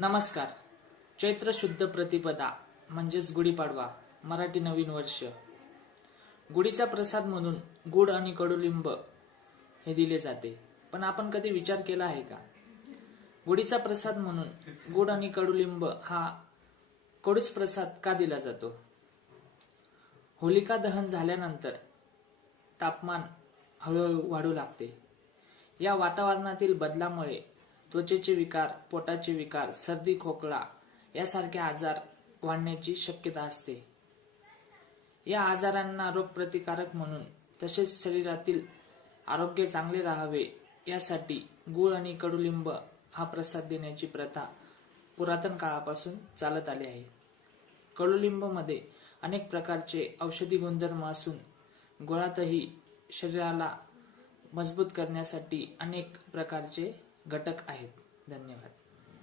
नमस्कार. चैत्र शुद्ध प्रतिपदा म्हणजेच गुढीपाडवा, मराठी नवीन वर्ष. गुढीचा प्रसाद म्हणून गुड आणि कडुलिंब हे दिले जाते. पण आपण कधी विचार केला आहे का, गुढीचा प्रसाद म्हणून गुड आणि कडुलिंब हा कडूच प्रसाद का दिला जातो? होलिका दहन झाल्यानंतर तापमान हळूहळू वाढू लागते. या वातावरणातील बदलामुळे त्वचेचे विकार, पोटाचे विकार, सर्दी, खोकला यासारखे आजार वाढण्याची शक्यता असते. या आजारांना रोगप्रतिकारक म्हणून तसेच शरीरातील आरोग्य चांगले राहावे यासाठी गूळ आणि कडुलिंब हा प्रसाद देण्याची प्रथा पुरातन काळापासून चालत आली आहे. कडुलिंब मध्ये अनेक प्रकारचे औषधी गुणधर्म असून गुळातही शरीराला मजबूत करण्यासाठी अनेक प्रकारचे घटक आहेत. धन्यवाद.